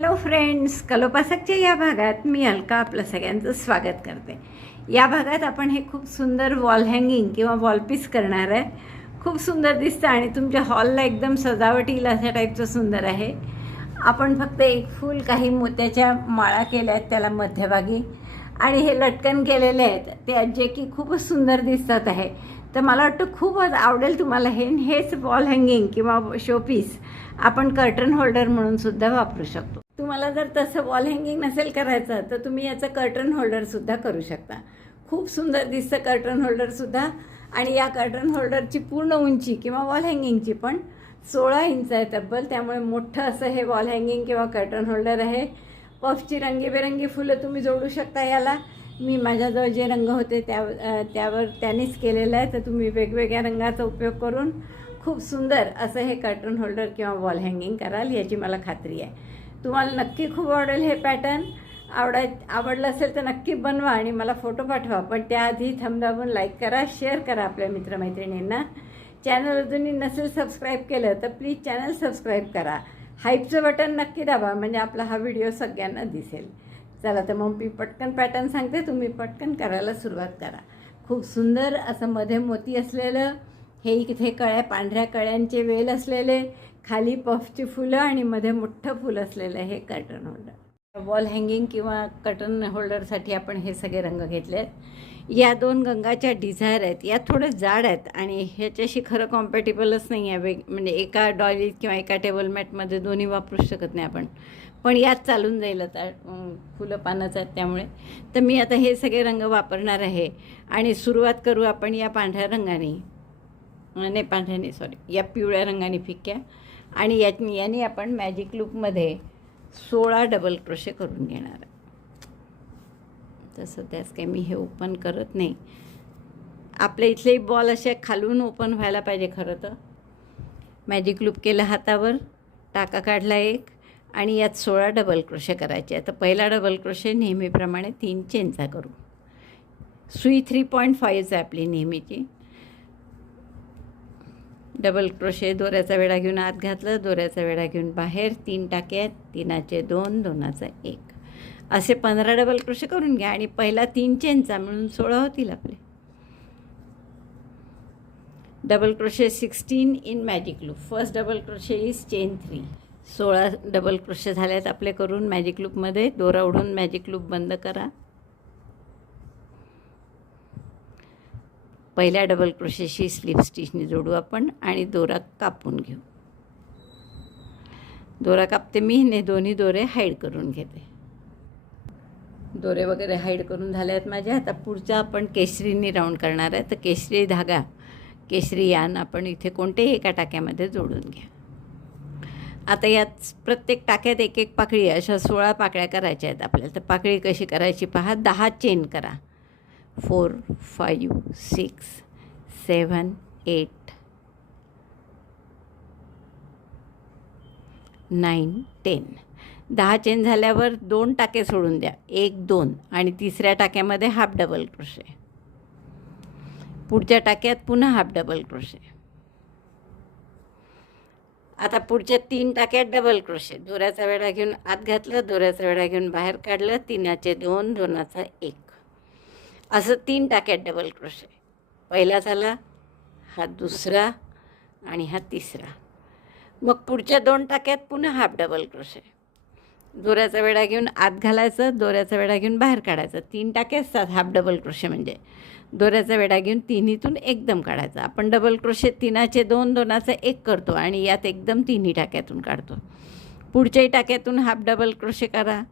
Hello friends, कलोपासकच्या या भागात मी अलका आपलं सगळ्यांचं स्वागत करते. या भागात आपण हे खूप सुंदर वॉल हँगिंग किंवा वॉल पीस करणार आहे. खूप सुंदर दिसतं आणि तुमच्या हॉलला एकदम सजावट येईल अशा टाईपचं सुंदर आहे. आपण फक्त एक फूल काही मोत्याच्या माळा केल्या आहेत त्याला मध्यभागी आणि हे लटकन केलेले आहेत ते जे की खूपच सुंदर दिसतात आहे. तर मला वाटतं खूपच आवडेल तुम्हाला हेच वॉल हँगिंग किंवा शोपीस आपण कर्टन होल्डर म्हणून सुद्धा वापरू शकतो. तुम्हाला जर तसं वॉल हँगिंग नसेल करायचं तर तुम्ही याचं कर्टन होल्डरसुद्धा करू शकता. खूप सुंदर दिसतं कर्टन होल्डरसुद्धा. आणि या कर्टन होल्डरची पूर्ण उंची किंवा वॉल हँगिंगची पण 16 इंच आहे तब्बल. त्यामुळे मोठं असं हे वॉल हँगिंग किंवा कर्टन होल्डर आहे. पफची रंगीबेरंगी फुलं तुम्ही जोडू शकता याला. मी माझ्याजवळ जे रंग होते त्यावर त्यांनीच केलेलं आहे. तर तुम्ही वेगवेगळ्या रंगाचा उपयोग करून खूप सुंदर असं हे कर्टन होल्डर किंवा वॉल हँगिंग कराल याची मला खात्री आहे. तुम्हाला नक्की खूप आवडेल हे पॅटर्न. आवडलं असेल तर नक्की बनवा आणि मला फोटो पाठवा. पण त्याआधी थंब दाबून लाईक करा, शेअर करा आपल्या मित्रमैत्रिणींना. चॅनल अजूनही नसेल सबस्क्राईब केलं तर प्लीज चॅनल सबस्क्राईब करा. हाईपचं बटन नक्की दाबा म्हणजे आपला हा व्हिडिओ सगळ्यांना दिसेल. चला तर मग मी पटकन पॅटर्न सांगते, तुम्ही पटकन करायला सुरुवात करा. खूप सुंदर असं मध्ये मोती असलेलं हे इथे पांढऱ्या कळ्यांचे वेल असलेले, खाली पफची फुलं आणि मध्ये मोठं फुल असलेलं हे कर्टन होल्डर. वॉल हँगिंग किंवा कर्टन होल्डरसाठी आपण हे सगळे रंग घेतले आहेत. या 2 गंगाच्या डिझायर आहेत. या थोडं जाड आहेत आणि ह्याच्याशी खरं कॉम्पॅटिबलच नाही आहे. म्हणजे एका डॉलीत किंवा एका टेबल मॅटमध्ये दोन्ही वापरू शकत नाही आपण. पण यात चालून जाईल आता, फुलं पानंच आहेत त्यामुळे. तर मी आता हे सगळे रंग वापरणार आहे आणि सुरुवात करू आपण या पांढऱ्या रंगाने. नाही, पांढऱ्याने सॉरी, या पिवळ्या रंगाने फिक्या. आणि याने आपण मॅजिक लूपमध्ये 16 डबल क्रोशे करून घेणार आहे. तसं त्याच काही मी हे ओपन करत नाही. आपल्या इथले बॉल असे खालून ओपन व्हायला पाहिजे खरं तर. मॅजिक लूप केलं हातावर, टाका काढला एक आणि यात 16 डबल क्रोशे करायचे. आता पहिला डबल क्रोशे नेहमीप्रमाणे 3 चेनचा करू. सुई 3.5 आहे आपली नेहमीची. डबल क्रोशे दोऱ्याचा वेढा घेऊन आत घातलं, दोऱ्याचा वेढा घेऊन बाहेर 3 टाके आहेत. 3चे 2, 2चा 1 असे 15 डबल क्रोशे करून घ्या आणि पहिला 3 चेनचा मिळून 16 होतील आपले. Double crochet 16 in magic loop. First double crochet is chain 3. 16 double crochet झाल्यात आपले करून मॅजिक लूपमध्ये. दोरा ओढून मॅजिक लूप बंद करा. पहिल्या डबल क्रोशेशी स्लिप स्टिचने जोडू आपण आणि दोरा कापून घेऊ. दोरा कापते मी, ने दोन्ही दोरे हाईड करून घेते. दोरे वगैरे हाईड करून झाले आहेत माझे. आता पुढचा आपण केशरीने राऊंड करणार आहे. तर केशरी धागा, केशरी यान आपण इथे कोणत्याही एका टाक्यामध्ये जोडून घ्या. आता यात प्रत्येक टाक्यात एक एक पाकळी, अशा 16 पाकळ्या करायच्या आहेत आपल्याला. तर पाकळी कशी करायची पहा. 10 चेन करा. 4, 5, 6, 7, 8, 9, 10. 10 चेन झाल्यावर 2 टाके सोडून द्या. 1, 2 आणि तिसऱ्या टाक्यामध्ये हाफ डबल क्रोशे. पुढच्या टाक्यात पुन्हा हाफ डबल क्रोशे. आता पुढच्या 3 टाक्यात डबल क्रोशे. दोऱ्याचा वेढा घेऊन आत घातलं, दोऱ्याचा वेढा घेऊन बाहेर काढलं. 3चे 2, 2चा 1 असं 3 टाक्यात डबल क्रोशे. पहिला झाला, हा दुसरा आणि हा तिसरा. मग पुढच्या 2 टाक्यात पुन्हा हाफ डबल क्रोशे. दोऱ्याचा वेढा घेऊन आत घालायचं, दोऱ्याचा वेढा घेऊन बाहेर काढायचं. 3 टाके असतात हाफ डबल क्रोशे म्हणजे. दोऱ्याचा वेढा घेऊन तिन्हीतून एकदम काढायचा. आपण डबल क्रोशे 3चे 2, 2चा 1 करतो आणि यात एकदम तिन्ही टाक्यातून काढतो. पुढच्याही टाक्यातून हाफ डबल क्रोशे करा.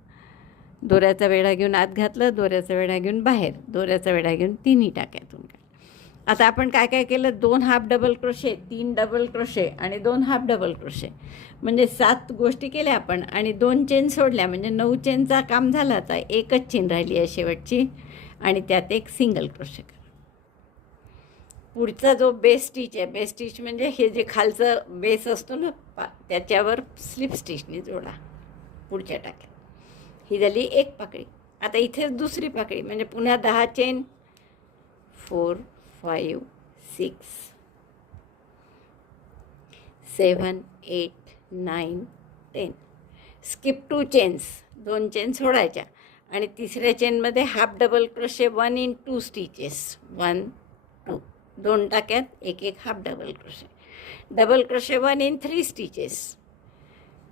दोऱ्याचा वेढा घेऊन आत घातलं, दोऱ्याचा वेढा घेऊन बाहेर, दोऱ्याचा वेढा घेऊन तिन्ही टाक्यातून काढ. आता आपण काय काय केलं. 2 half double crochet, 3 double crochet आणि 2 हाफ डबल क्रोशे म्हणजे 7 गोष्टी केल्या आपण आणि 2 चेन सोडल्या म्हणजे 9 चेनचा काम झालं. आता एकच चेन राहिली आहे शेवटची आणि त्यात एक सिंगल क्रोशे करा. पुढचा जो बेस स्टिच आहे, बेस स्टिच म्हणजे हे जे खालचं बेस असतो ना त्याच्यावर स्लिप स्टिचने जोडा पुढच्या टाक्यात. ही झाली एक पाकळी. आता इथेच दुसरी पाकळी म्हणजे पुन्हा 10 चेन. 4, 5, 6, 7, 8, 9, 10 स्किप 2 चेन्स, 2 चेन सोडायच्या आणि तिसऱ्या चेनमध्ये half double crochet 1 in 2 stitches, 1 2, 2 टाक्यात एक एक half double crochet, double crochet 1 in 3 stitches,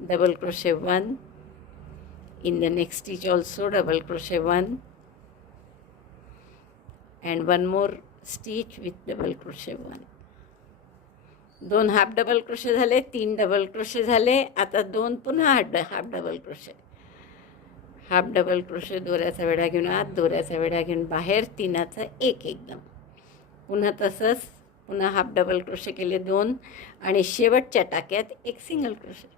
double crochet 1 in the next stitch also, double crochet 1 and one more stitch with double crochet 1. 2 half double crochet झाले, 3 double crochet झाले. आता 2 पुन्हा half double crochet, half double crochet, दोऱ्याचा वेढा घेऊन आत, दोऱ्याचा वेढा घेऊन बाहेर, तीनाचा एक एकदम. पुन्हा तसंच पुन्हा हाफ डबल क्रोशे केले 2 आणि शेवटच्या टाक्यात एक सिंगल क्रोशे.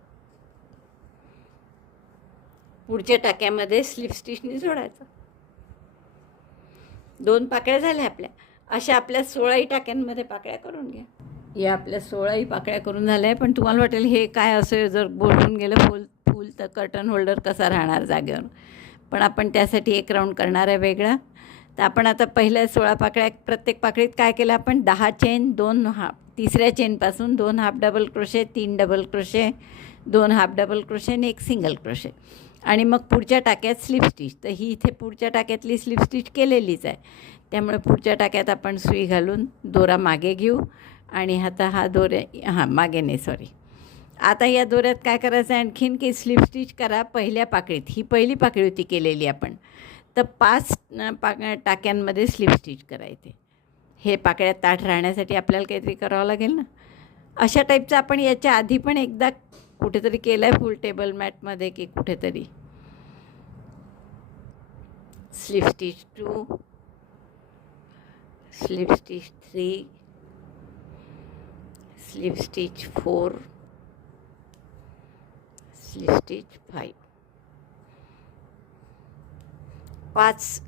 पुढच्या टाक्यामध्ये स्लिप स्टिचनी जोडायचं. 2 पाकळ्या झाल्या आपल्या. अशा आपल्या 16 टाक्यांमध्ये पाकळ्या करून घ्या. या आपल्या 16 पाकळ्या करून झाल्या. पण तुम्हाला वाटेल हे काय असं जर बोलून गेलं फुल तर कर्टन होल्डर कसा राहणार जागेवर. पण आपण त्यासाठी एक राऊंड करणार आहे वेगळा. तर आपण आता पहिल्या 16 पाकळ्या, प्रत्येक पाकळीत काय केलं आपण, 10 चेन, 2 हाफ, तिसऱ्या चेनपासून 2 half double crochet, 3 double crochet, 2 half double crochet आणि एक सिंगल क्रोशे. आणि मग पुढच्या टाक्यात स्लिप स्टिच. तर ही इथे पुढच्या टाक्यातली स्लिप स्टिच केलेलीच आहे. त्यामुळे पुढच्या टाक्यात आपण सुई घालून दोरा मागे घेऊ आणि आता हा मागे नाही सॉरी. आता या दोऱ्यात काय करायचं आहे आणखीन की स्लिप स्टिच करा पहिल्या पाकळीत. ही पहिली पाकळी होती केलेली आपण. तर 5 टाक्यांमध्ये स्लिप स्टिच करायचे. हे पाकळ्या ताठ राहण्यासाठी आपल्याला काहीतरी करावं लागेल ना. अशा टाईपचं आपण याच्या आधी पण एकदा कुठेतरी केलं आहे, फुल टेबल मॅटमध्ये की कुठेतरी. Slip stitch 2, slip stitch 3, slip stitch 4, slip stitch 5. 5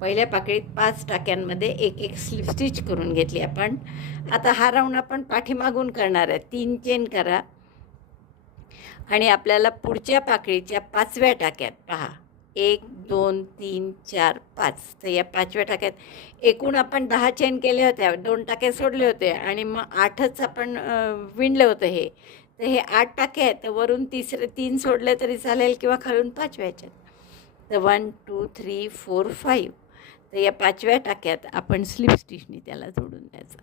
पहिल्या पाकळीत 5 टाक्यांमध्ये एक एक स्लिप स्टिच करून घेतली आपण. आता हा राऊंड आपण पाठीमागून करणार आहे. 3 चेन करा आणि आपल्याला पुढच्या पाकळीच्या 5व्या टाक्यात पहा 1 2 3 4 5. तर या 5व्या टाक्यात एकूण आपण 10 चेन केले होत्या, 2 टाके सोडले होते आणि मग 8च आपण विणलं होतं हे. तर हे 8 टाके आहेत. तर वरून 3 सोडले तरी चालेल किंवा खालून 5व्या ह्याच्यात. तर 1 2 3 4 5. तर या 5व्या टाक्यात आपण स्लिप स्टिचनी त्याला जोडून द्यायचं.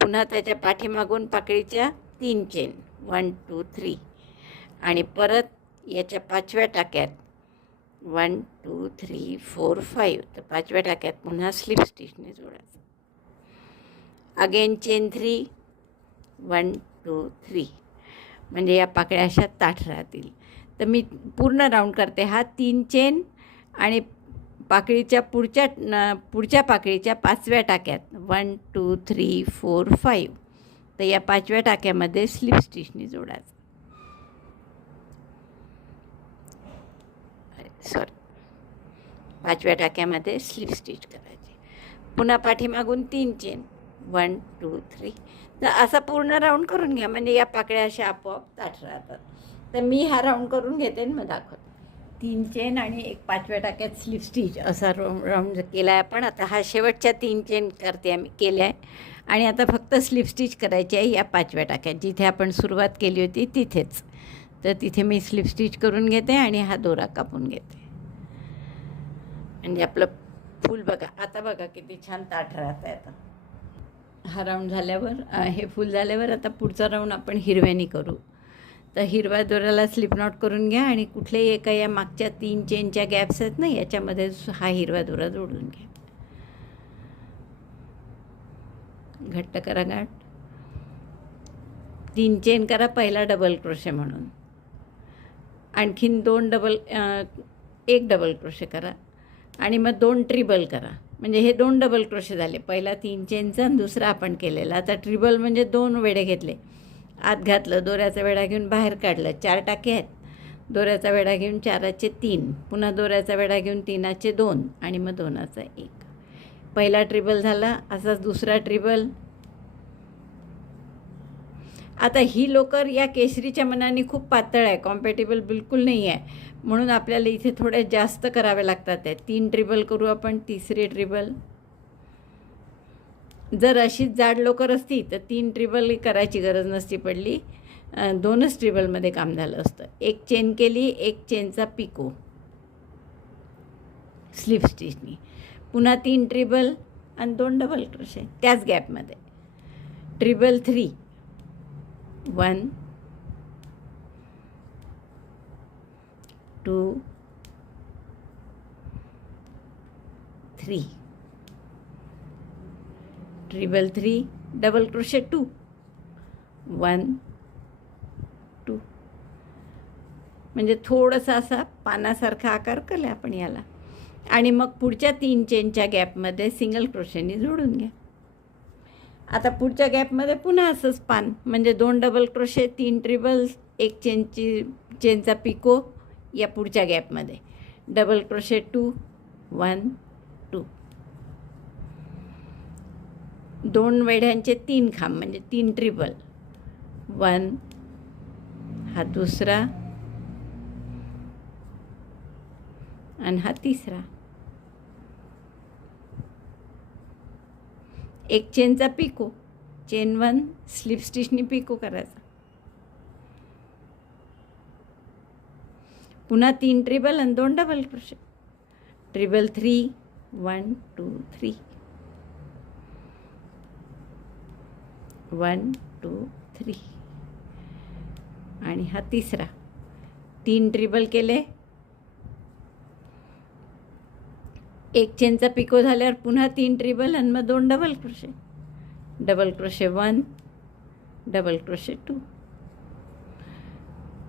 पुन्हा त्याच्या पाठीमागून पाकळीच्या 3 चेन 1 2 3 आणि परत याच्या 5व्या टाक्यात 1 2 3 4 5. तर 5व्या टाक्यात पुन्हा स्लिप स्टिचने जोडायचं. Again chain 3 1 2 3. म्हणजे या पाकळ्या अशा ताठ राहतील. तर मी पूर्ण राऊंड करते. हा 3 चेन आणि पाकळीच्या पुढच्या पाकळीच्या 5व्या टाक्यात 1 2 3 4 5. तर या 5व्या टाक्यामध्ये स्लिप स्टिचनी जोडायचं. सॉरी 5व्या टाक्यामध्ये स्लिप स्टिच करायची. पुन्हा पाठीमागून 3 चेन 1 2 3. तर असा पूर्ण राऊंड करून घ्या. म्हणजे या पाकळ्या अशा आपोआप ताठ राहतात. तर मी हा राऊंड करून घेते आणि मग दाखवते. 3 चेन आणि एक 5व्या टाक्यात स्लिप स्टिच असा राऊंड केला आहे आपण. आता हा शेवटच्या 3 चेन करते आम्ही केल्या आहे आणि आता फक्त स्लिप स्टिच करायची आहे या 5व्या टाक्यात जिथे आपण सुरुवात केली होती तिथेच. तर तिथे मी स्लिप स्टिच करून घेते आणि हा दोरा कापून घेते. म्हणजे आपलं फूल बघा, आता बघा किती छान ताठ राहत आहे. आता हा राऊंड झाल्यावर हे फूल झाल्यावर आता पुढचा राऊंड आपण हिरव्यानी करू. तर हिरव्या दोऱ्याला स्लिप नॉट करून घ्या आणि कुठल्याही एका या मागच्या 3 चेनच्या गॅप्स आहेत ना याच्यामध्ये हा हिरवा दोरा जोडून घ्या. घट्ट करा गाठ. 3 चेन करा पहिला डबल क्रोशे म्हणून. आणखीन 1 डबल क्रोशे करा आणि मग 2 ट्रिबल करा. म्हणजे हे 2 डबल क्रोशे झाले. पहिला 3 चेनचा आणि दुसरा आपण केलेला. आता ट्रिबल म्हणजे 2 वेढे घेतले, आत घातलं, दोऱ्याचा वेढा घेऊन बाहेर काढलं. 4 टाके आहेत. दोऱ्याचा वेढा घेऊन 4चे 3, पुन्हा दोऱ्याचा वेढा घेऊन 3चे 2 आणि मग 2चा 1. पहिला ट्रिबल झाला. असाच दुसरा ट्रिबल. आता ही लोकर या केशरीच्या मनाने खूप पातळ आहे, कॉम्पॅटेबल बिलकुल नाही आहे. म्हणून आपल्याला इथे थोडे जास्त करावे लागतात. 3 ट्रिबल करू आपण. तिसरे ट्रिबल. जर अशीच जाड लोकर असती तर 3 ट्रिबल करायची गरज नसती पडली. 2च ट्रिबलमध्ये काम झालं असतं. एक चेन केली, एक चेनचा पिको स्लिप स्टिचनी, पुन्हा 3 ट्रिबल आणि 2 डबल क्रोशे त्याच गॅपमध्ये. ट्रिबल 3, 1 2 3, ट्रिबल 3, डबल क्रोशे 2, 1 2. म्हणजे थोडंसं असा पानासारखा आकार केला आपण याला. आणि मग पुढच्या 3 चेनच्या गॅपमध्ये सिंगल क्रोशेनी जोडून घ्या. आता पुढच्या गॅपमध्ये पुन्हा असंच पान, म्हणजे 2 डबल क्रोशे, 3 ट्रिबल्स, एक चेनचा पिको या पुढच्या गॅपमध्ये, डबल क्रोशे 2, 1 2. 2 वेढ्यांचे 3 खांब म्हणजे 3 ट्रिबल, 1, हा दुसरा आणि हा तिसरा. एक चेनचा पिको, चेन 1 स्लिप स्टिचनी पिको करायचा. पुन्हा 3 ट्रिबल आणि 2 डबल क्रोशे, ट्रिबल 3, 1 2 3, 1 2 3. आणि हा तिसरा, 3 ट्रिबल केले, एक चेनचा पिको झाल्यावर पुन्हा 3 ट्रिबल आणि मग 2 double crochet, double crochet 1, double crochet 2.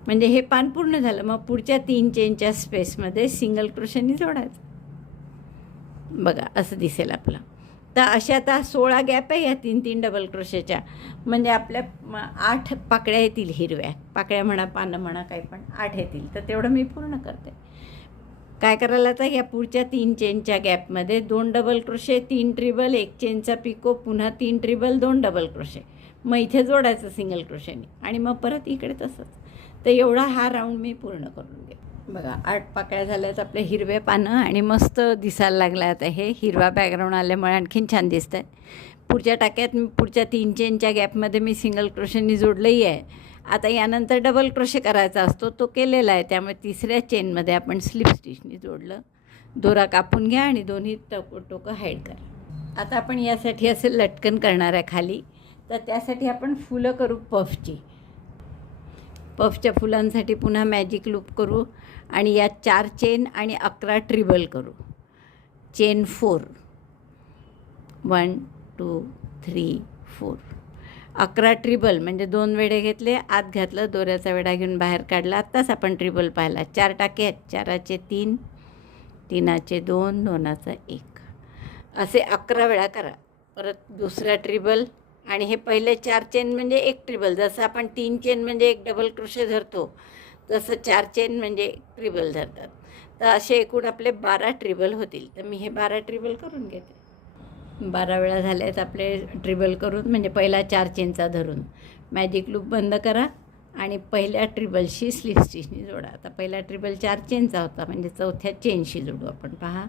म्हणजे हे पान पूर्ण झालं. मग पुढच्या 3 चेनच्या स्पेसमध्ये सिंगल क्रोशेनी जोडायचं. बघा असं दिसेल आपलं. तर अशा आता 16 गॅप आहे या 3-3 डबल क्रोशेच्या. म्हणजे आपल्या 8 पाकळ्या येतील, हिरव्या पाकळ्या म्हणा, पानं म्हणा, काही पण 8 येतील. तर तेवढं मी पूर्ण करते. काय करायला आता, या पुढच्या 3 चेनच्या गॅपमध्ये 2 डबल क्रोशे, 3 ट्रिबल, एक चेनचा पिको, पुन्हा 3 ट्रिबल, 2 डबल क्रोशे. मग इथे जोडायचं सिंगल क्रोशेने आणि मग परत इकडे तसंच. तर एवढा हा राऊंड मी पूर्ण करून घेते. बघा 8 पाकळ्या झाल्यात आपले हिरवे पानं आणि मस्त दिसायला लागलं. आता हे हिरवा बॅकग्राऊंड आल्यामुळे आणखीन छान दिसत आहे. पुढच्या टाक्यात पुढच्या 3 चेनच्या गॅपमध्ये मी सिंगल क्रोशेनी जोडलंही आहे. आता यानंतर डबल क्रोशे करायचा असतो, तो केलेला आहे. त्यामुळे तिसऱ्या चेनमध्ये आपण स्लिप स्टिचनी जोडलं. दोरा कापून घ्या आणि दोन्ही टोकं हाईड करा. आता आपण यासाठी असं लटकन करणार आहे खाली. तर त्यासाठी आपण फुलं करू पफची. पफच्या फुलांसाठी पुन्हा मॅजिक लूप करू आणि या 4 चेन आणि 11 ट्रिबल करू. चेन 4, 1 2 3 4, 11 ट्रिबल म्हणजे 2 वेढे घेतले, आत घातलं, दोऱ्याचा वेढा घेऊन बाहेर काढला. आत्ताच आपण ट्रिबल पाहिला. 4 टाके आहेत, 4चे 3, 3चे 2, 2चा 1, असे 11 वेळा करा. परत दुसरा ट्रिबल आणि हे पहिले 4 चेन म्हणजे 1 ट्रिबल. जसं आपण 3 चेन म्हणजे 1 डबल क्रोशे धरतो, तसं 4 चेन म्हणजे 1 ट्रिबल धरतात. तर असे एकूण आपले 12 ट्रिबल होतील. तर मी हे 12 ट्रिबल करून घेते. 12 वेळा झाले आहेत आपले ट्रिबल करून, म्हणजे पहिला 4 चेनचा धरून मॅजिक लूप बंद करा आणि पहिल्या ट्रिबलशी स्लिप स्टिचनी जोडा. आता पहिला ट्रिबल 4 चेनचा होता, म्हणजे चौथ्या चेनशी जोडू आपण. पहा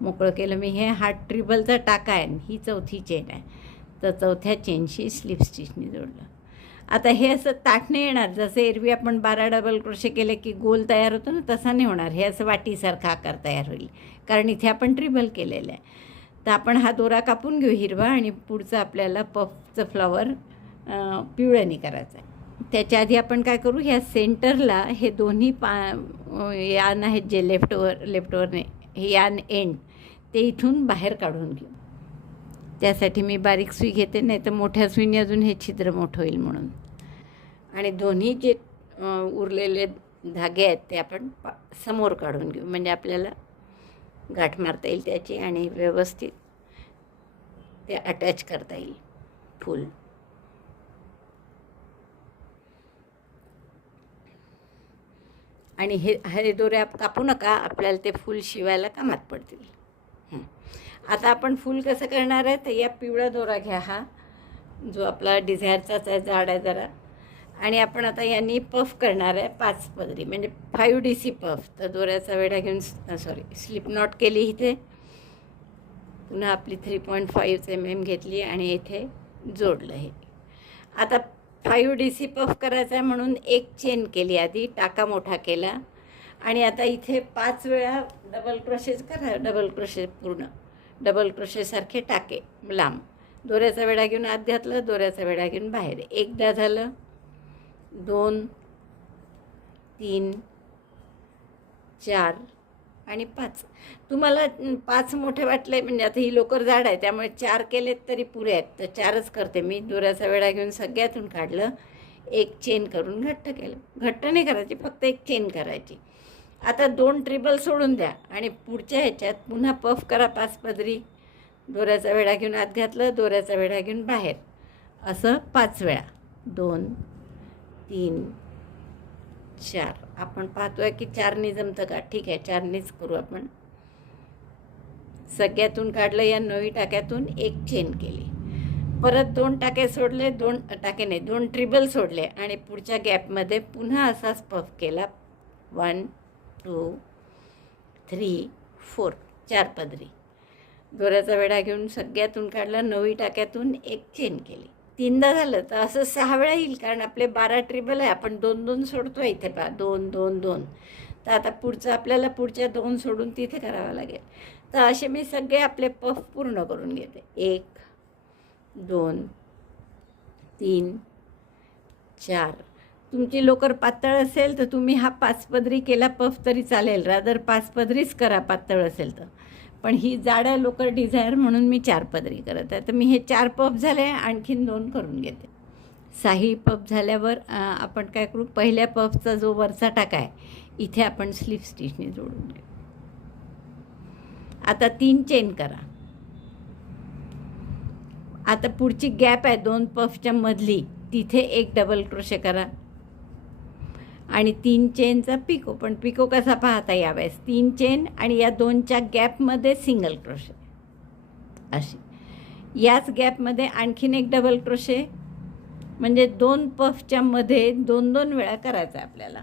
मोकळं केलं मी. हे हा ट्रिबलचा टाका आहे, ही चौथी चेन आहे. तर चौथ्या चेनशी स्लिप स्टिचनी जोडलं. आता हे असं ताठ नाही येणार. जसं एरवी आपण 12 डबल क्रोशे केले की गोल तयार होतो ना, तसा नाही होणार. हे असं वाटीसारखा आकार तयार होईल, कारण इथे आपण ट्रिबल केलेलं आहे. तर आपण हा दोरा कापून घेऊ हिरवा आणि पुढचं आपल्याला पफचं फ्लॉवर पिवळ्यानी करायचं आहे. त्याच्या आधी आपण काय करू, ह्या सेंटरला हे दोन्ही यान आहेत जे लेफ्टवरने हे यान एंड, ते इथून बाहेर काढून घेऊ. त्यासाठी मी बारीक सुई घेते, नाही तर मोठ्या सुईने अजून हे छिद्र मोठं होईल म्हणून. आणि दोन्ही जे उरलेले धागे आहेत ते आपण समोर काढून घेऊ, म्हणजे आपल्याला गाठ मारता येईल त्याची आणि व्यवस्थित ते अटॅच करता येईल फूल. आणि हे दोऱ्या कापू नका, आपल्याला ते फूल शिवायला कामात पडतील. आता आपण फूल कसं करणार आहे, तर या पिवळा दोरा घ्या, हा जो आपला डिझायरचाच आहे, जाड आहे जरा. आणि आपण आता यांनी पफ करणार आहे 5 पदरी, म्हणजे 5 DC पफ. तर दोऱ्याचा वेढा घेऊन स्लिप नॉट केली इथे, पुन्हा आपली 3.5 mm घेतली आणि इथे जोडलं. हे आता 5 DC पफ करायचा आहे म्हणून एक चेन केली आधी, टाका मोठा केला आणि आता इथे 5 वेळा डबल क्रोशेच करा. डबल क्रोशे पूर्ण डबल क्रोशेसारखे टाके लांब. दोऱ्याचा वेढा घेऊन आत घातलं, दोऱ्याचा वेढा घेऊन बाहेर. एकदा झालं, 2 3 4 आणि 5. तुम्हाला 5 मोठे वाटले म्हणजे आता ही लोकर जाड आहे त्यामुळे 4 केलेत तरी पुरे आहेत, तर 4च करते मी. दोऱ्याचा वेढा घेऊन सगळ्यातून काढलं, एक चेन करून घट्ट केलं. घट्ट नाही करायची, फक्त एक चेन करायची. आता 2 ट्रिबल सोडून द्या आणि पुढच्या ह्याच्यात पुन्हा पफ करा 5 पदरी. दोऱ्याचा वेढा घेऊन आत घातलं, दोऱ्याचा वेढा घेऊन बाहेर, असं 5 वेळा. 2 3 4. आपण पाहतोय की 4नी जमतं का? ठीक आहे, 4नीच करू आपण. सगळ्यातून काढलं, या 9 टाक्यातून एक चेन केली. परत 2 टाके सोडले, 2 टाके नाही 2 ट्रिबल सोडले आणि पुढच्या गॅपमध्ये पुन्हा असाच पफ केला. 1 2 3 4. 4 पदरी. दोऱ्याचा वेढा घेऊन सगळ्यातून काढलं, 9 टाक्यातून एक चेन केली. 3दा झालं तर असं 6 वेळा येईल, कारण आपले 12 ट्रिबल आहे. आपण 2 सोडतो आहे इथे, 2 2 2. तर आता पुढचं आपल्याला पुढच्या 2 सोडून तिथे करावं लागेल. तर असे मी सगळे आपले पफ पूर्ण करून घेते. 1 2 3 4. तुमची लोकर पातळ असेल तर तुम्ही हा 5 पदरी केला पफ तरी चालेल, रादर 5 पदरीच करा पातळ असेल तर. पण ही जाड्या लोकर डिझायर म्हणून मी 4 पदरी करत आहे. तर मी हे 4 पफ झाले, आणखीन 2 करून घेते. 6 पफ झाल्यावर आपण काय करू, पहिल्या पफचा जो वरचा टाका आहे इथे आपण स्लीव स्टिचने जोडून घेऊ. आता 3 चेन करा. आता पुढची गॅप आहे 2 पफच्या मधली, तिथे एक डबल क्रोशे करा आणि 3 चेनचा पिको. पण पिको कसा पाहता यावेळेस, 3 चेन आणि या 2च्या गॅपमध्ये सिंगल क्रोशे. अशी याच गॅपमध्ये आणखीन एक डबल क्रोशे, म्हणजे 2 पफच्या मध्ये 2 वेळा करायचं आहे आपल्याला.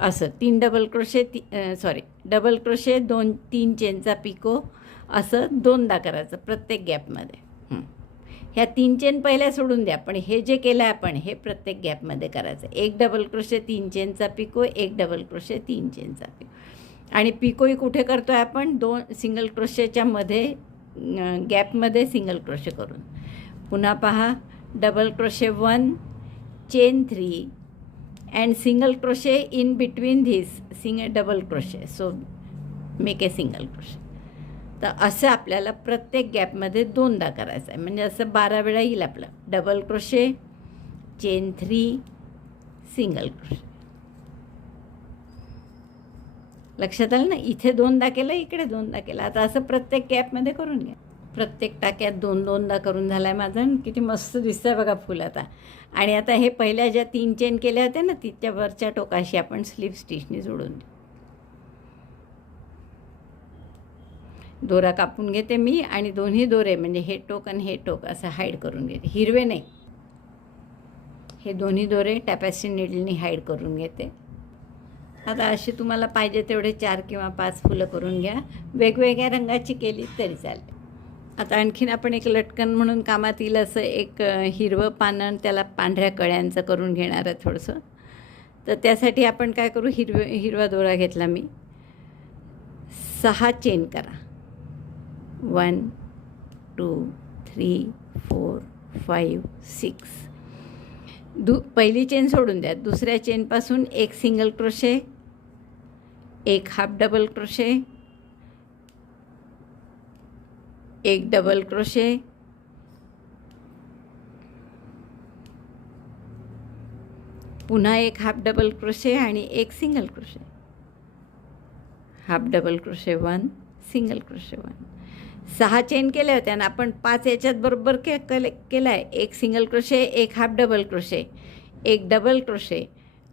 असं 3 डबल क्रोशे, डबल क्रोशे 2 3 चेनचा पिको, असं 2दा करायचं प्रत्येक गॅपमध्ये. ह्या 3 चेन पहिल्या सोडून द्या, पण हे जे केलं आहे आपण हे प्रत्येक गॅपमध्ये करायचं. एक डबल क्रोशे 3 चेनचा पिको, एक डबल क्रोशे 3 चेनचा पिको. आणि पिकोही कुठे करतो आहे आपण, 2 सिंगल क्रोशेच्या मध्ये गॅपमध्ये सिंगल क्रोशे करून. पुन्हा पहा, double crochet 1 chain 3 and single crochet in between this double crochet, so make a single crochet. तर असं आपल्याला प्रत्येक गॅपमध्ये 2दा करायचं आहे, म्हणजे असं 12 वेळा येईल आपलं. Double crochet, chain 3, single crochet. लक्षात आलं ना, इथे 2दा केलं, इकडे 2दा केलं. आता असं प्रत्येक गॅपमध्ये करून घ्या. प्रत्येक टाक्यात 2-2दा करून झाला आहे माझा. किती मस्त दिसतं आहे बघा फुल आता. आणि आता हे पहिल्या ज्या 3 चेन केल्या होत्या ना, तिच्या वरच्या टोकाशी आपण स्लीव स्टिचने जोडून देऊ. दोरा कापून घेते मी आणि दोन्ही दोरे म्हणजे हे टोक आणि हे टोक असं हाईड करून घेते. हिरवे नाही, हे दोन्ही दोरे टॅपॅस्ट्री नीडलनी हाईड करून घेते. आता असे तुम्हाला पाहिजे तेवढे 4 किंवा 5 फुलं करून घ्या. वेगवेगळ्या रंगाची केली तरी चालेल. आता आणखीन आपण एक लटकन म्हणून कामात येईल असं एक हिरवं पानं, त्याला पांढऱ्या कळ्यांचं करून घेणार आहे थोडंसं. तर त्यासाठी आपण काय करू, हिरवा दोरा घेतला मी. 6 चेन करा. 1 2 3 4 5 6. पहिली चेन सोडून द्या. दुसऱ्या चेनपासून एक सिंगल क्रोशे, एक हाफ डबल क्रोशे, एक डबल क्रोशे, पुन्हा एक हाफ डबल क्रोशे आणि एक single crochet. Half double crochet 1, single crochet 1. 6 chain केल्या होत्या आणि आपण 5 याच्यात बरोबर केला आहे. एक सिंगल क्रोशे, एक हाफ डबल क्रोशे, एक डबल क्रोशे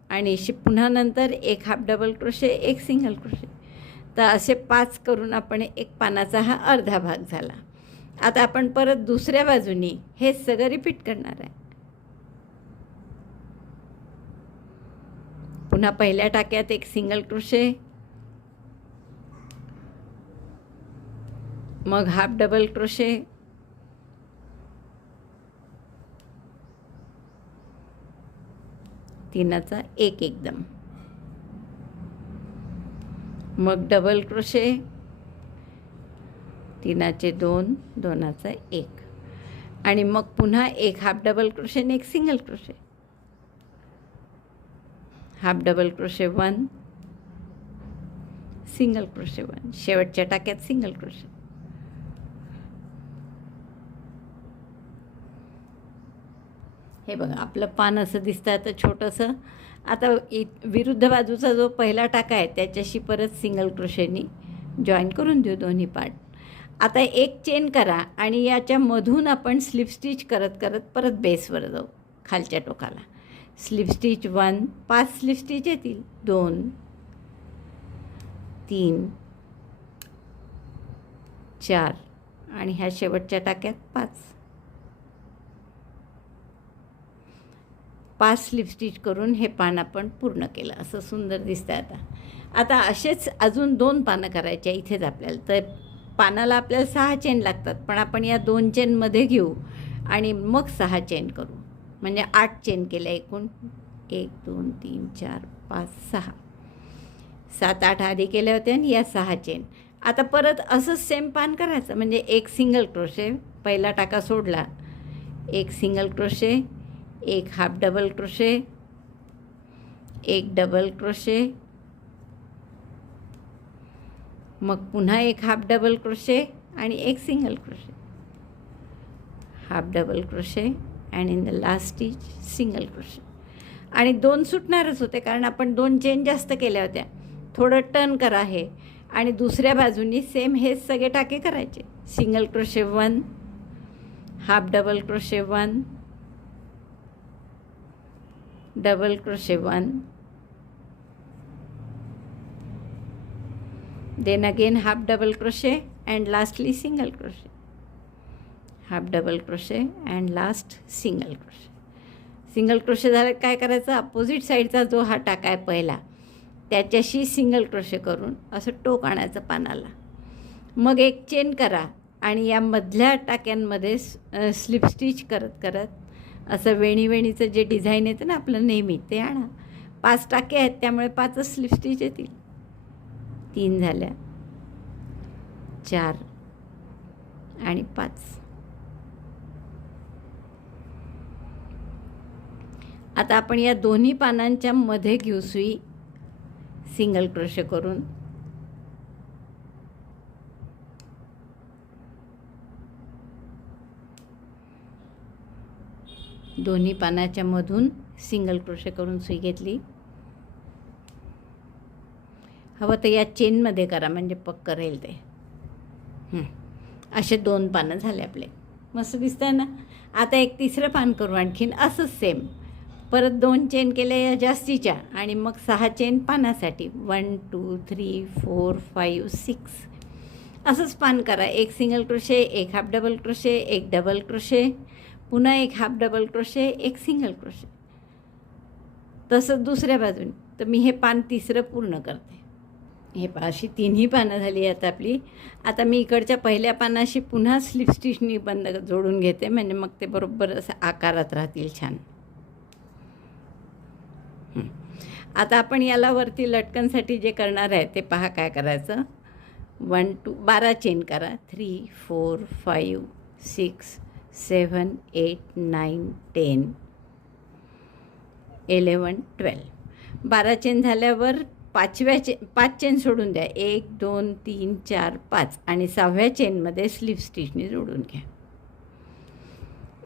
आणि पुन्हा नंतर एक हाफ डबल क्रोशे, एक सिंगल क्रोशे. तर असे 5 करून आपण एक पानाचा हा अर्धा भाग झाला. आता आपण परत दुसऱ्या बाजूनी हे सगळं रिपीट करणार आहे. पुन्हा पहिल्या टाक्यात एक सिंगल क्रोशे, मग हाफ डबल क्रोशे, तीनाचा एक एकदम, मग डबल क्रोशे, तीनाचे दोन, दोनाचा एक, आणि मग पुन्हा एक हाफ डबल क्रोशे आणि एक single crochet, half double crochet 1, single crochet 1, शेवटच्या टाक्यात सिंगल क्रोशे. हे बघा आपलं पान असं दिसतं आता छोटंसं. आता विरुद्ध बाजूचा जो पहिला टाका आहे त्याच्याशी परत सिंगल क्रोशेनी जॉईन करून देऊ दोन्ही पार्ट. आता एक चेन करा आणि याच्यामधून आपण स्लिप स्टिच करत करत परत बेसवर जाऊ खालच्या टोकाला. स्लिप स्टिच 1, 5 स्लिप स्टिच येतील, 2, 3, 4 आणि ह्या शेवटच्या टाक्यात 5 स्लिप स्टिच करून हे पान आपण पूर्ण केलं. असं सुंदर दिसतं. आता असेच अजून 2 पानं करायचे इथेच आपल्याला. तर पानाला आपल्याला 6 चेन लागतात, पण आपण या 2 चेनमध्ये घेऊ आणि मग 6 चेन करू, म्हणजे 8 चेन केल्या एकूण. 1 2 3 4 5 6, 7 8 आधी केल्या होत्या आणि या 6 चेन. आता परत असंच सेम पान करायचं, म्हणजे एक सिंगल क्रोशे, पहिला टाका सोडला, एक सिंगल क्रोशे, एक हाफ डबल क्रोशे, एक डबल क्रोशे, मग पुन्हा एक हाफ डबल क्रोशे आणि एक single crochet, half double crochet and in the last stitch single crochet. आणि 2 सुटणारच होते कारण आपण 2 चेन जास्त केल्या होत्या. थोडं टर्न करा हे आणि दुसऱ्या बाजूनी सेम हेच सगळे टाके करायचे. Single crochet 1, half double crochet 1, double crochet 1, then again half double crochet and lastly single crochet, half double crochet and last single crochet. Single crochet झालं काय करायचं, अपोजिट साईडचा जो हा टाका आहे पहिला त्याच्याशी सिंगल क्रोशे करून असं टोक आणायचं पानाला. मग एक चेन करा आणि या मधल्या टाक्यांमध्ये स्लिप स्टिच करत करत असं वेणीचं जे डिझाईन येतं ना आपलं नेहमी ते आणा. 5 टाके आहेत त्यामुळे 5च स्लिप स्टिच येतील. 3 झाल्या, 4 आणि 5. आता आपण या दोन्ही पानांच्या मध्ये घेऊ सुई सिंगल क्रोशे करून. दोन्ही पानाच्या मधून सिंगल क्रोशे करून सुई घेतली. हवं तर या चेनमध्ये करा म्हणजे पक्क राहील ते. असे 2 पानं झाले आपले, मस्त दिसत आहे ना. आता एक तिसरं पान करू आणखीन असंच सेम. परत 2 चेन केल्या या जास्तीच्या आणि मग 6 चेन पानासाठी. 1 2 3 4 5 6 असंच पान करा. एक सिंगल क्रोशे, एक हाफ डबल क्रोशे, एक डबल क्रोशे, पुन्हा एक हाफ डबल क्रोशे, एक सिंगल क्रोशे. तसंच दुसऱ्या बाजूने. तर मी हे पान तिसरं पूर्ण करते. हे अशी 3ही पानं झाली आता आपली. आता मी इकडच्या पहिल्या पानाशी पुन्हा स्लिप स्टिचनी बंद जोडून घेते, म्हणजे मग ते बरोबर असं आकारात राहतील छान. आता आपण याला वरती लटकनसाठी जे करणार आहे ते पहा काय करायचं. 1 2 12 चेन करा. 3 4 5 6 7 8 9 10 11 12. 12 चेन झाल्यावर 5 चेन सोडून द्या. 1 2 3 4 5 आणि 6व्या चेनमध्ये स्लिप स्टिचने जोडून घ्या.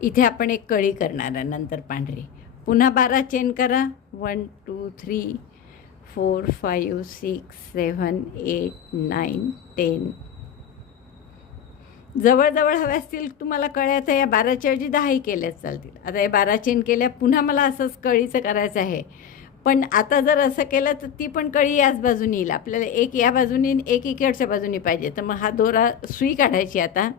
इथे आपण एक कळी करणार आहे नंतर पांढरी. पुन्हा 12 चेन करा. 1 2 3 4 5 6 7 8 9 10. जवळजवळ हव्या असतील तुम्हाला कळ्या तर या 12च्या ऐवजी 10ही केल्याच चालतील. आता या 12 चेन केल्या. पुन्हा मला असंच कळीचं करायचं आहे, पण आता जर असं केलं तर ती पण कळी याच बाजूनी येईल. आपल्याला एक या बाजूनी एक इकडच्या बाजूनी पाहिजे. तर मग हा दोरा सुई काढायची. आता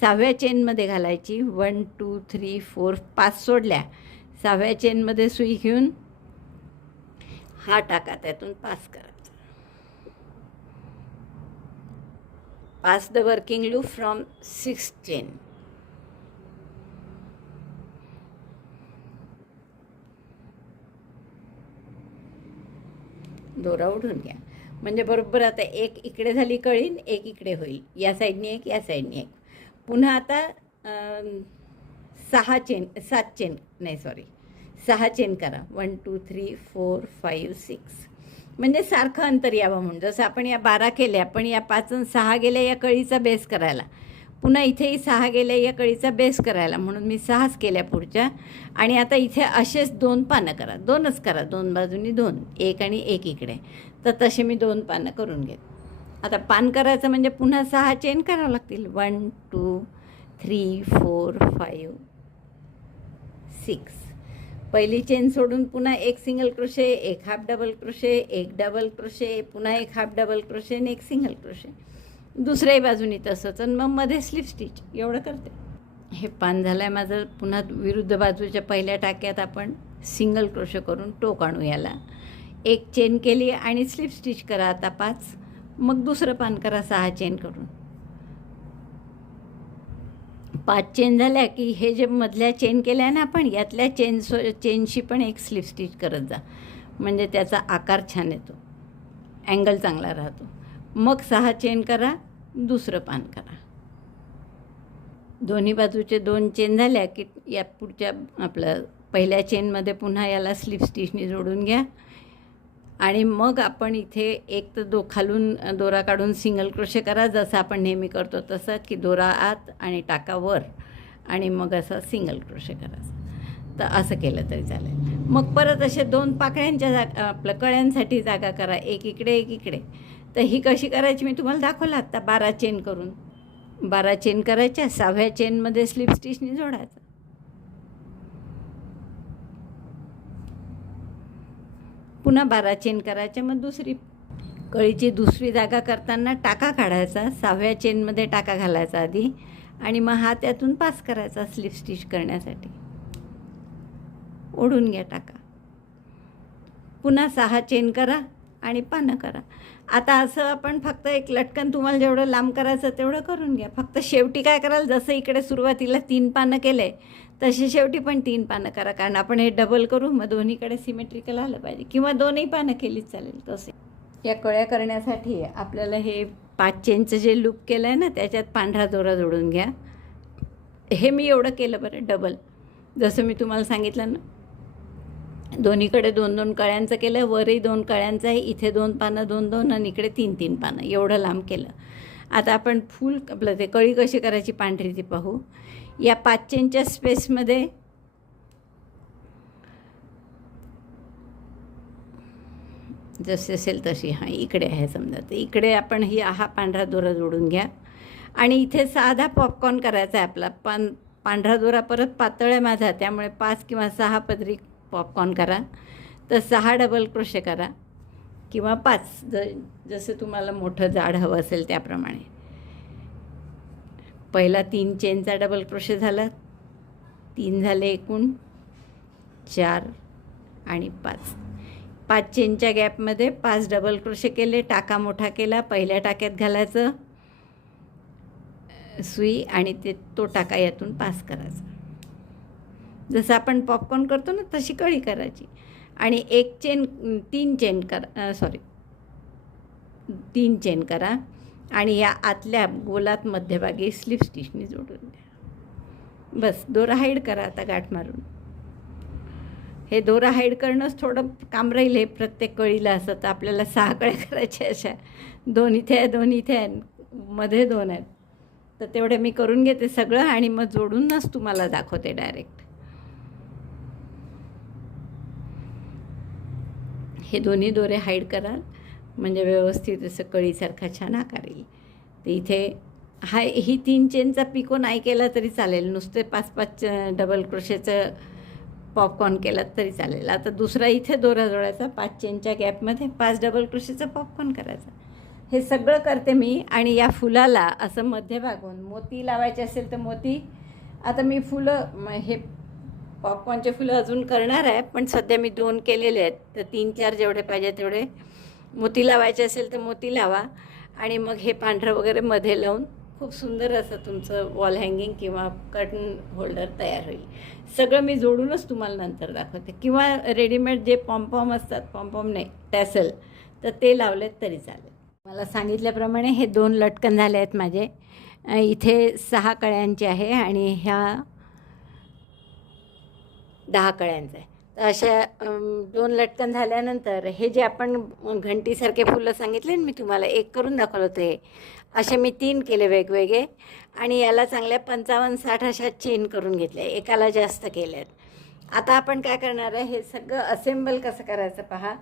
6व्या चेनमध्ये घालायची. 1 2 3 4 5 सोडल्या. 6व्या चेनमध्ये सुई घेऊन हा टाका त्यातून पास करायचा. Pass the working loop from 6 chain. दोरा ओढून घ्या. म्हणजे बरोबर आता एक इकडे झाली कळी, एक इकडे होईल. या साईडने एक, या साईडने एक. पुन्हा आता 6 चेन करा. 1 2 3 4 5 6. म्हणजे सारखं अंतर यावं म्हणून. जसं आपण या 12 केल्या, पण या 5 आणि 6 गेल्या या कळीचा बेस करायला. पुन्हा इथेही 6 गेल्या या कळीचा बेस करायला, म्हणून मी 6च केल्या पुढच्या. आणि आता इथे असेच 2 पानं करा. 2च करा, 2 बाजूनी 2, एक आणि एक इकडे. तर तसे मी 2 पानं करून घेत. आता पान करायचं म्हणजे पुन्हा 6 चेन करावं लागतील. 1 2 3 4 5 6. पहिली चेन सोडून पुन्हा एक सिंगल क्रोशे, एक हाफ डबल क्रोशे, एक डबल क्रोशे, पुन्हा एक हाफ डबल क्रोशे आणि एक सिंगल क्रोशे. दुसऱ्याही बाजूनी तसंच, आणि मग मध्ये स्लिप स्टिच. एवढं करते. हे पान झालं आहे माझं. पुन्हा विरुद्ध बाजूच्या पहिल्या टाक्यात आपण सिंगल क्रोशे करून टोक आणू याला. एक चेन केली आणि स्लिप स्टिच करा आता 5. मग दुसरं पान करा 6 चेन करून. 5 चेन झाल्या की हे जे मधल्या चेन केल्या ना आपण, यातल्या चेनशी पण एक स्लिप स्टिच करत जा. म्हणजे त्याचा आकार छान येतो, अँगल चांगला राहतो. मग 6 चेन करा, दुसरं पान करा. दोन्ही बाजूचे 2 चेन झाल्या की या पुढच्या आपलं पहिल्या चेनमध्ये पुन्हा याला स्लिप स्टिचनी जोडून घ्या. आणि मग आपण इथे एक तर खालून दोरा काढून सिंगल क्रोशे करा, जसं आपण नेहमी करतो तसं, की दोरा आत आणि टाका वर, आणि मग असं सिंगल क्रोशे करायचं. तर असं केलं तरी चालेल. मग परत असे 2 पाकळ्यांच्या आपलं कळ्यांसाठी जागा करा, एक इकडे एक इकडे. तर ही कशी करायची मी तुम्हाला दाखवलं आत्ता. 12 चेन करून 12 चेन करायच्या. 6व्या चेनमध्ये स्लिप स्टिचनी जोडायचं. पुन्हा 12 चेन करायच्या. मग दुसरी कळीची दुसरी जागा करताना टाका काढायचा. 6व्या चेनमध्ये टाका घालायचा आधी, आणि मग हा त्यातून पास करायचा स्लिप स्टिच करण्यासाठी. ओढून घ्या टाका. पुन्हा 6 चेन करा आणि पानं करा. आता असं आपण फक्त एक लटकन तुम्हाला जेवढं लांब करायचं तेवढं करून घ्या. फक्त शेवटी काय कराल, जसं इकडे सुरुवातीला 3 पानं केले तसे शेवटी पण 3 पानं करा. कारण आपण हे डबल करू, मग दोन्हीकडे सिमेट्रिकल आलं पाहिजे. किंवा 2ही पानं केलीच चालेल तसे. या कळ्या करण्यासाठी आपल्याला हे 5 चेनचं जे लूप केलं आहे ना, त्याच्यात पांढरा दोरा जोडून घ्या. हे मी एवढं केलं बरं डबल, जसं मी तुम्हाला सांगितलं ना. दोन्हीकडे 2-2 कळ्यांचं केलं. वरही 2 कळ्यांचं आहे. इथे 2 पानं 2-2 आणि इकडे 3-3 पानं, एवढं लांब केलं. आता आपण फूल आपलं ते कळी कशी करायची पांढरी ती पाहू. या 5 चेनच्या स्पेसमध्ये जसे असेल तशी, हां इकडे आहे समजा, तर इकडे आपण हा पांढरा दोरा जोडून घ्या. आणि इथे साधा पॉपकॉर्न करायचा आहे आपला. पांढरा दोरा परत पातळ आहे माझा, त्यामुळे 5 किंवा 6 पदरी पॉपकॉर्न करा. तर 6 डबल क्रोशे करा किंवा 5, जसं तुम्हाला मोठं जाड हवं असेल त्याप्रमाणे. पहिला 3 चेनचा डबल क्रोशे झाला, 3 झाले एकूण, 4 आणि 5. 5 चेनच्या गॅपमध्ये 5 डबल क्रोशे केले. टाका मोठा केला. पहिल्या टाक्यात घालायचं सुई, आणि तो टाका यातून पास करायचा. जसं आपण पॉपकॉर्न करतो ना तशी कळी करायची. आणि 3 चेन करा आणि या आतल्या गोलात मध्यभागी स्लिप स्टिचनी जोडून द्या. बस दोरा हाईड करा आता गाठ मारून. हे दोरा हाईड करणंच थोडं काम राहील हे प्रत्येक कळीला. असं तर आपल्याला 6 कळ्या करायच्या अशा. 2 इथे आहे, 2 इथे आहे, मध्ये 2 आहेत. तर तेवढे मी करून घेते सगळं आणि मग जोडूनच तुम्हाला दाखवते डायरेक्ट. हे दोन्ही दोरे हाईड कराल म्हणजे व्यवस्थित असं कळीसारखा छान आकार येईल. तर इथे ही 3 चेनचा पिको नाही केला तरी चालेल, नुसते 5-5 डबल क्रोशेचं पॉपकॉर्न केलात तरी चालेल. आता दुसरा इथे दोरा जोडायचा. 5 चेनच्या गॅपमध्ये 5 डबल क्रोशेचं पॉपकॉर्न करायचं. हे सगळं करते मी. आणि या फुलाला असं मध्यभागून मोती लावायचे असेल तर मोती. आता मी फुलं हे पॉपकॉर्नचे फुलं अजून करणार आहे, पण सध्या मी 2 केलेले आहेत. तर 3-4 जेवढे पाहिजे तेवढे मोती लावायचे असेल तर मोती लावा. आणि मग हे पांढरं वगैरे मध्ये लावून खूप सुंदर असं तुमचं वॉल हँगिंग किंवा कर्टन होल्डर तयार होईल. सगळं मी जोडूनच तुम्हाला नंतर दाखवते. किंवा रेडीमेड जे पॉम्पॉम असतात, पॉम्पॉम नाही टॅसल, तर ते लावलेत तरी चालेल. मला सांगितल्याप्रमाणे हे 2 लटकन झाले आहेत माझे. इथे 6 कळ्यांचे आहे आणि ह्या 10 कळ्यांचं आहे. तर अशा 2 लटकन झाल्यानंतर हे जे आपण घंटीसारखे फुलं सांगितले ना मी तुम्हाला, एक करून दाखवलं होतं हे, असे मी 3 केले वेगवेगळे आणि याला चांगल्या 55-60 अशा चेन करून घेतल्या, एकाला जास्त केल्यात. आता आपण काय करणार आहे, हे सगळं असेंबल कसं करायचं पहा.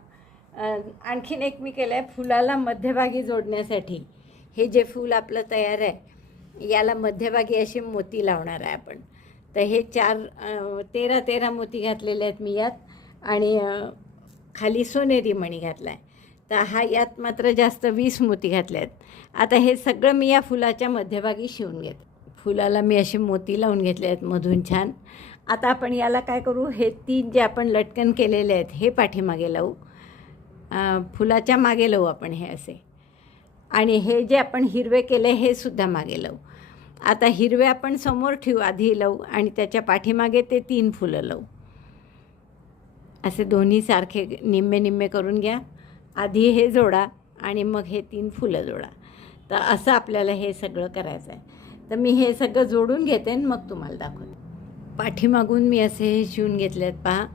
आणखीन एक मी केलं आहे फुलाला मध्यभागी जोडण्यासाठी. हे जे फूल आपलं तयार आहे याला मध्यभागी असे मोती लावणार आहे आपण. तर हे 13 मोती घातलेले आहेत मी यात आणि खाली सोनेरी मणी घातला आहे. तर हा यात मात्र जास्त 20 मोती घातले आहेत. आता हे सगळं मी या फुलाच्या मध्यभागी शिवून घेते. फुलाला मी असे मोती लावून घेतले आहेत मधून छान. आता आपण याला काय करू, हे 3 जे आपण लटकन केलेले आहेत हे पाठीमागे लावू, फुलाच्या मागे लावू आपण हे असे. आणि हे जे आपण हिरवे केले हे सुद्धा मागे लावू. आता हिरवे आपण समोर ठेवू, आधी लावू आणि त्याच्या पाठीमागे ते 3 फुलं लावू. असे दोन्ही सारखे निम्मे निम्मे करून घ्या. आधी हे जोडा आणि मग हे 3 फुलं जोडा. तर असं आपल्याला हे सगळं करायचं आहे. तर मी हे सगळं जोडून घेते आणि मग तुम्हाला दाखवते. पाठीमागून मी असे हे शिवून घेतले आहेत पहा.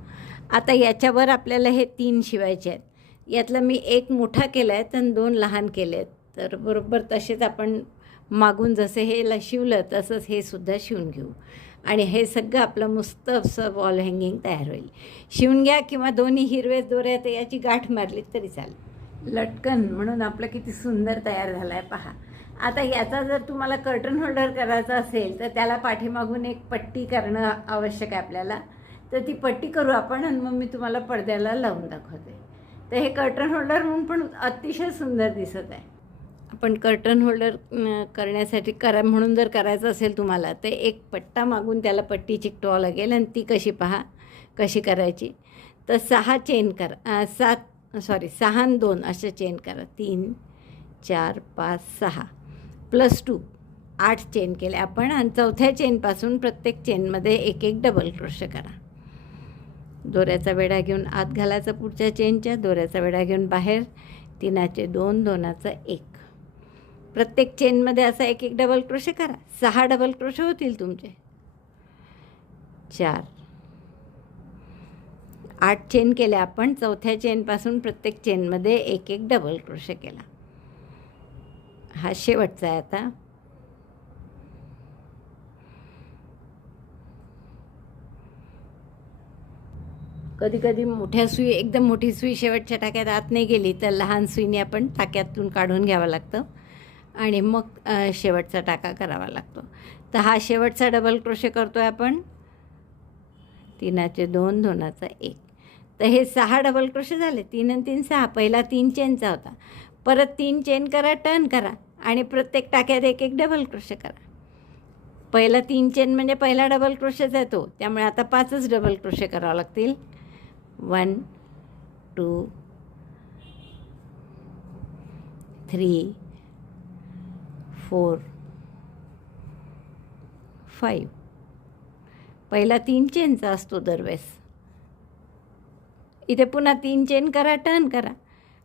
आता याच्यावर आपल्याला हे 3 शिवायचे आहेत. यातला मी एक मोठा केला आहे आणि 2 लहान केले आहेत. तर बरोबर तसेच आपण मागून जसे हे शिवलं तसंच हे सुद्धा शिवून घेऊ आणि हे सगळं आपलं मस्त असं वॉल हँगिंग तयार होईल. शिवून घ्या किंवा दोन्ही हिरवेच दोऱ्या तर याची गाठ मारली तरी चालेल. लटकन म्हणून आपलं किती सुंदर तयार झालं आहे पहा. आता याचा जर तुम्हाला कर्टन होल्डर करायचा असेल तर त्याला पाठीमागून एक पट्टी करणं आवश्यक आहे आपल्याला. तर ती पट्टी करू आपण आणि मग मी तुम्हाला पडद्याला लावून दाखवते. तर हे कर्टन होल्डर म्हणून पण अतिशय सुंदर दिसत आहे. आपण कर्टन होल्डर करण्यासाठी म्हणून जर करायचं असेल तुम्हाला तर एक पट्टा मागून त्याला पट्टी चिकटवावं लागेल आणि ती कशी पहा कशी करायची. तर 6 चेन करा, 6 आणि 2 अशा चेन करा. 3 4 5 6 प्लस 2 8 चेन केले आपण आणि चौथ्या चेनपासून प्रत्येक चेनमध्ये एक एक डबल क्रोशे करा. दोऱ्याचा वेढा घेऊन आत घालायचा पुढच्या चेनच्या, दोऱ्याचा वेढा घेऊन बाहेर, 3चे 2 2चा 1. प्रत्येक चेनमध्ये असा एक एक डबल क्रोशे करा. 6 डबल क्रोशे होतील तुमचे. 4 8 चेन केल्या आपण. चौथ्या चेनपासून प्रत्येक चेनमध्ये एक एक डबल क्रोशे केला. हा शेवटचा आहे आता. कधी कधी मोठ्या सुई, एकदम मोठी सुई शेवटच्या टाक्यात आत नाही गेली तर लहान सुईने आपण टाक्यातून काढून घ्यावं लागतं आणि मग शेवटचा टाका करावा लागतो. तर हा शेवटचा डबल क्रोशे करतो आहे आपण. 3चे 2 2चा 1. तर हे 6 डबल क्रोशे झाले. 3 आणि 3 6. पहिला 3 चेनचा होता. परत 3 चेन करा, टर्न करा आणि प्रत्येक टाक्यात एक एक डबल क्रोशे करा. पहिला 3 चेन म्हणजे पहिला डबल क्रोशेच आहे तो, त्यामुळे आता 5च डबल क्रोशे करावं लागतील. 1 2 3 4 5. पहिला 3 चेनचा असतो दरवेळेस. इथे पुन्हा 3 चेन करा, टर्न करा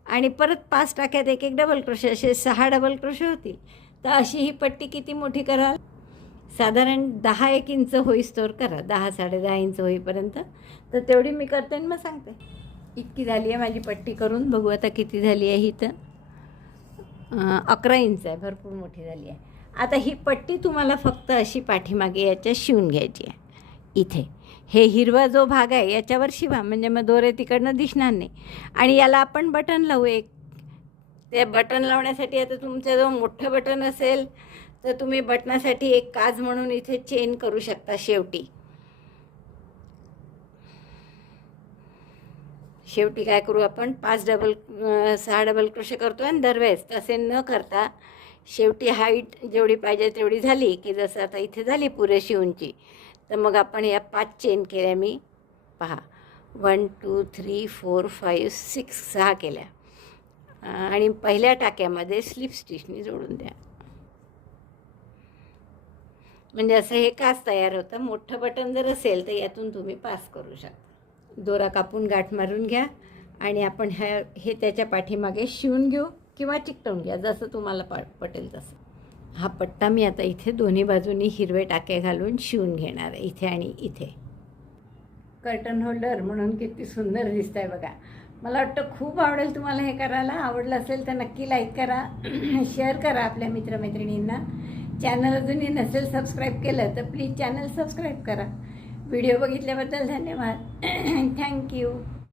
आणि परत 5 टाक्यात एक एक डबल क्रोशे, असे 6 डबल क्रोशे होतील. तर अशी ही पट्टी किती मोठी कराल, साधारण 10-1 इंच होईस्तोवर करा, 10-10.5 इंच होईपर्यंत. तर तेवढी मी करते आणि मग सांगते. इतकी झाली आहे माझी पट्टी करून. बघू आता किती झाली आहे. ही तर 11 इंच आहे, भरपूर मोठी झाली आहे. आता ही पट्टी तुम्हाला फक्त अशी पाठीमागे याच्या शिवून घ्यायची आहे. इथे हे हिरवा जो भाग आहे याच्यावर शिवा, म्हणजे मग दोरे तिकडनं दिसणार नाही. आणि याला आपण बटन लावू एक. ते बटन लावण्यासाठी आता तुमचं मोठं बटन असेल तर तुम्ही बटनासाठी एक काज म्हणून इथे चेन करू शकता शेवटी. शेवटी काय करू आपण, 6 डबल क्रोशे करतो आणि दरवेळेस तसे न करता शेवटी हाईट जेवढी पाहिजे तेवढी झाली की जसं आता इथे झाली पुरेशी उंची, तर मग आपण या 5 चेन केल्या मी पहा. 1 2 3 4 5 6 6 केल्या आणि पहिल्या टाक्यामध्ये स्लिप स्टिचनी जोडून द्या. म्हणजे असं हे काच तयार होतं. मोठं बटन जर असेल तर यातून तुम्ही पास करू शकता. दोरा कापून गाठ मारून घ्या आणि आपण हे त्याच्या पाठीमागे शिवून घेऊ किंवा चिकटवून घ्या, जसं तुम्हाला पटेल तसं. हा पट्टा मी आता इथे दोन्ही बाजूनी हिरवे टाके घालून शिवून घेणार आहे, इथे आणि इथे. कर्टन होल्डर म्हणून किती सुंदर दिसत आहे बघा. मला वाटतं खूप आवडेल तुम्हाला हे करायला. आवडलं असेल तर नक्की लाईक करा, शेअर करा आपल्या मित्रमैत्रिणींना. चॅनल अजूनही नसेल सबस्क्राईब केलं तर प्लीज चॅनल सबस्क्राईब करा. व्हिडिओ बघितल्याबद्दल धन्यवाद. थँक्यू.